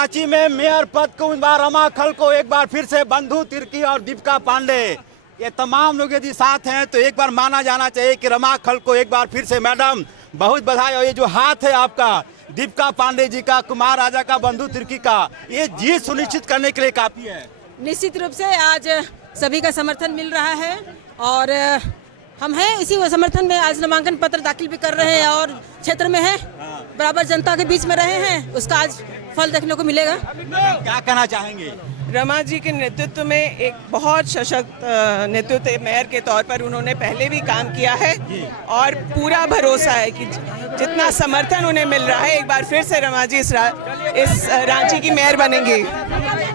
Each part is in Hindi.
रांची में मेयर पद को उम्मीदवार रमा खलको, एक बार फिर से बंधु तिर्की और दीपिका पांडे, ये तमाम लोग यदि साथ हैं तो एक बार माना जाना चाहिए कि रमा खलको एक बार फिर से। मैडम बहुत बधाई। और ये जो हाथ है आपका दीपिका पांडे जी का, कुमार राजा का, बंधु तिर्की का, ये जीत सुनिश्चित करने के लिए काफी है। निश्चित रूप से आज सभी का समर्थन मिल रहा है और हम हैं इसी समर्थन में आज नामांकन पत्र दाखिल भी कर रहे हैं और क्षेत्र में हैं, बराबर जनता के बीच में रहे हैं, उसका आज फल देखने को मिलेगा। क्या कहना चाहेंगे? रमा जी के नेतृत्व में एक बहुत सशक्त नेतृत्व मेयर के तौर पर उन्होंने पहले भी काम किया है और पूरा भरोसा है कि जितना समर्थन उन्हें मिल रहा है, एक बार फिर से रमा जी इस रांची की मेयर बनेंगे।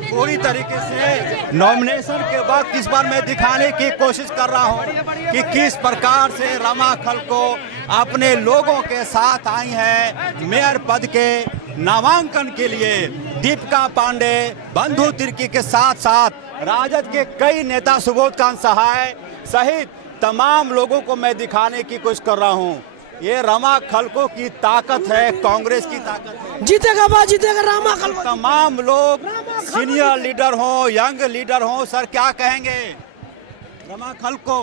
पूरी तरीके से नॉमिनेशन के वक्त इस बार मैं दिखाने की कोशिश कर रहा हूं कि किस प्रकार से रमा खलको अपने लोगों के साथ आई है मेयर पद के नामांकन के लिए। दीपिका पांडे, बंधु तिर्की के साथ साथ राजद के कई नेता, सुबोधकांत सहाय सहित तमाम लोगों को मैं दिखाने की कोशिश कर रहा हूं। ये रमा खलको की ताकत है, कांग्रेस की ताकत है। जीतेगा जीतेगा रमा खलको। तमाम लोग सीनियर लीडर हो, यंग लीडर हो, सर क्या कहेंगे रमा खलको?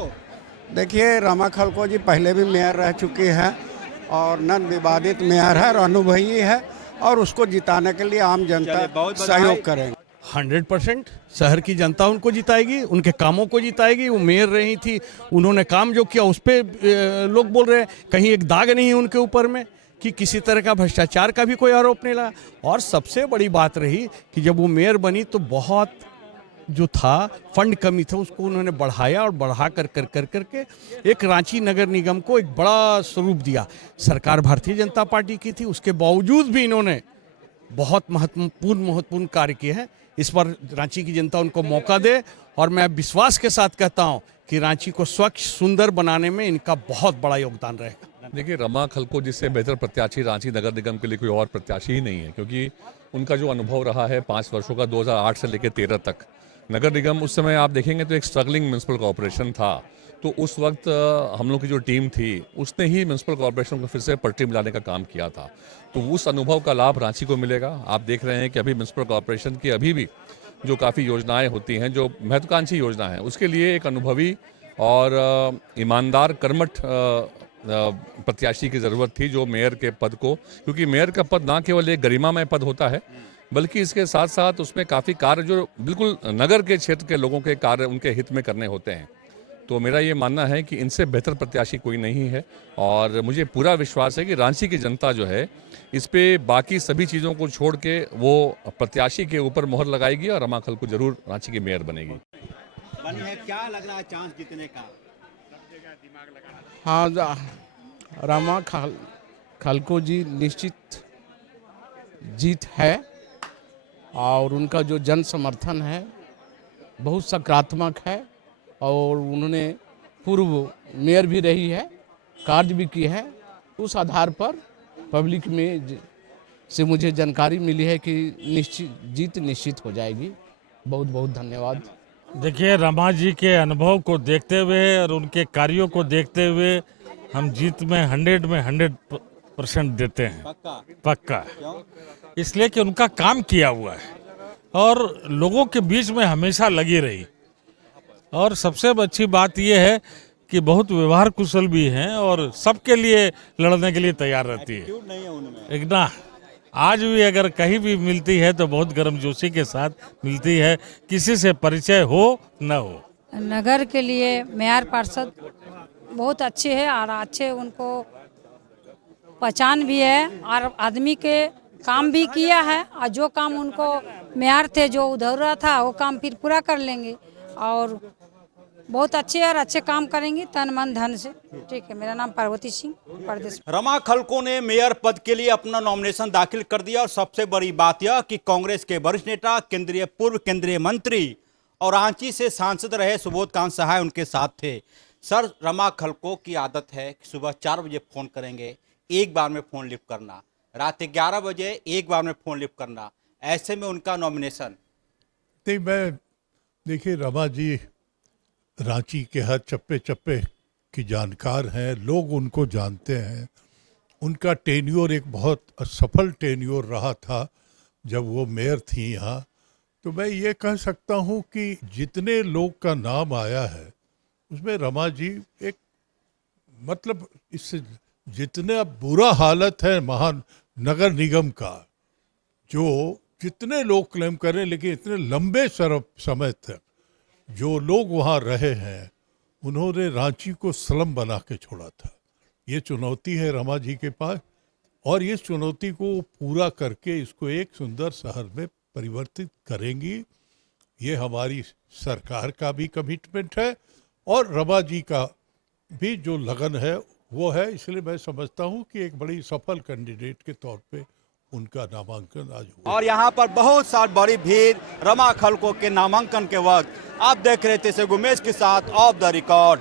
देखिए, रमा खलको जी पहले भी मेयर रह चुकी है और नन विवादित मेयर है और अनुभवी है और उसको जिताने के लिए आम जनता सहयोग करेंगे। 100% शहर की जनता उनको जिताएगी, उनके कामों को जिताएगी। वो मेयर रही थी, उन्होंने काम जो किया उस पर लोग बोल रहे हैं, कहीं एक दाग नहीं है उनके ऊपर में कि किसी तरह का भ्रष्टाचार का भी कोई आरोप नहीं लगा। और सबसे बड़ी बात रही कि जब वो मेयर बनी तो बहुत जो था फंड कमी था, उसको उन्होंने बढ़ाया और बढ़ा कर करके एक रांची नगर निगम को एक बड़ा स्वरूप दिया। सरकार भारतीय जनता पार्टी की थी, उसके बावजूद भी इन्होंने बहुत महत्वपूर्ण कार्य किए हैं। इस पर रांची की जनता उनको मौका दे और मैं विश्वास के साथ कहता हूं कि रांची को स्वच्छ सुंदर बनाने में इनका बहुत बड़ा योगदान रहेगा। देखिए, रमा खलको जिससे बेहतर प्रत्याशी रांची नगर निगम के लिए कोई और प्रत्याशी ही नहीं है, क्योंकि उनका जो अनुभव रहा है 5 वर्षों का, 2008 से लेकर 13 तक नगर निगम, उस समय आप देखेंगे तो एक स्ट्रगलिंग म्यूनसिपल कॉर्पोरेशन था। तो उस वक्त हम लोग की जो टीम थी उसने ही म्यूनसिपल कॉर्पोरेशन को फिर से पटरी मिलाने का काम किया था। तो उस अनुभव का लाभ रांची को मिलेगा। आप देख रहे हैं कि अभी म्यूनसिपल कॉर्पोरेशन की अभी भी जो काफ़ी योजनाएं होती हैं, जो महत्वाकांक्षी योजना है, उसके लिए एक अनुभवी और ईमानदार कर्मठ प्रत्याशी की ज़रूरत थी जो मेयर के पद को, क्योंकि मेयर का पद ना केवल एक गरिमामय पद होता है बल्कि इसके साथ साथ उसमें काफ़ी कार्य जो बिल्कुल नगर के क्षेत्र के लोगों के कार्य उनके हित में करने होते हैं। तो मेरा ये मानना है कि इनसे बेहतर प्रत्याशी कोई नहीं है और मुझे पूरा विश्वास है कि रांची की जनता जो है इस पे बाकी सभी चीज़ों को छोड़ के वो प्रत्याशी के ऊपर मोहर लगाएगी और रमा खलको जरूर रांची की मेयर बनेगी। क्या लग रहा है चांस जीतने का? हाँ, रमा खलको जी निश्चित जीत है और उनका जो जन समर्थन है बहुत सकारात्मक है और उन्होंने पूर्व मेयर भी रही है, कार्य भी की है। उस आधार पर पब्लिक में से मुझे जानकारी मिली है कि जीत निश्चित हो जाएगी। बहुत बहुत धन्यवाद। देखिए, रमा जी के अनुभव को देखते हुए और उनके कार्यों को देखते हुए हम जीत में 100% देते हैं, पक्का। इसलिए कि उनका काम किया हुआ है और लोगों के बीच में हमेशा लगी रही और सबसे अच्छी बात यह है कि बहुत व्यवहार कुशल भी हैं और सबके लिए लड़ने के लिए तैयार रहती है। एक ना आज भी अगर कहीं भी मिलती है तो बहुत गर्मजोशी के साथ मिलती है, किसी से परिचय हो न हो। नगर के लिए मेयर पार्षद बहुत अच्छे हैं और अच्छे उनको पहचान भी है और आदमी के काम भी किया है और जो काम उनको मेयर थे जो अधूरा था वो काम फिर पूरा कर लेंगे और बहुत अच्छे और अच्छे काम करेंगे तन मन धन से। ठीक है, मेरा नाम पार्वती सिंह, प्रदेश। रमा खलको ने मेयर पद के लिए अपना नॉमिनेशन दाखिल कर दिया और सबसे बड़ी बात यह कि कांग्रेस के वरिष्ठ नेता, पूर्व केंद्रीय मंत्री और रांची से सांसद रहे सुबोधकांत सहाय उनके साथ थे। सर, रमा खलको की आदत है कि सुबह 4 बजे फोन करेंगे, एक बार में फोन लिफ्ट करना, रात 11 बजे एक बार में फोन लिफ्ट करना, ऐसे में उनका नॉमिनेशन नहीं। मैं देखिए, रमा जी रांची के हर चप्पे चप्पे की जानकार हैं, लोग उनको जानते हैं। उनका टेन्योर एक बहुत सफल टेन्योर रहा था जब वो मेयर थी यहाँ, तो मैं ये कह सकता हूँ कि जितने लोग का नाम आया है उसमें रमा जी एक मतलब इससे जितना बुरा हालत है नगर निगम का, जो जितने लोग क्लेम करें, लेकिन इतने लंबे समय तक जो लोग वहाँ रहे हैं उन्होंने रांची को स्लम बना के छोड़ा था। ये चुनौती है रमा जी के पास, और इस चुनौती को पूरा करके इसको एक सुंदर शहर में परिवर्तित करेंगी। ये हमारी सरकार का भी कमिटमेंट है और रमा जी का भी जो लगन है वो है। इसलिए मैं समझता हूँ कि एक बड़ी सफल कैंडिडेट के तौर पे उनका नामांकन आज हुआ। और यहाँ पर बहुत सारी बड़ी भीड़ रमा खलको के नामांकन के वक्त। आप देख रहे थे उमेश के साथ ऑफ द रिकॉर्ड।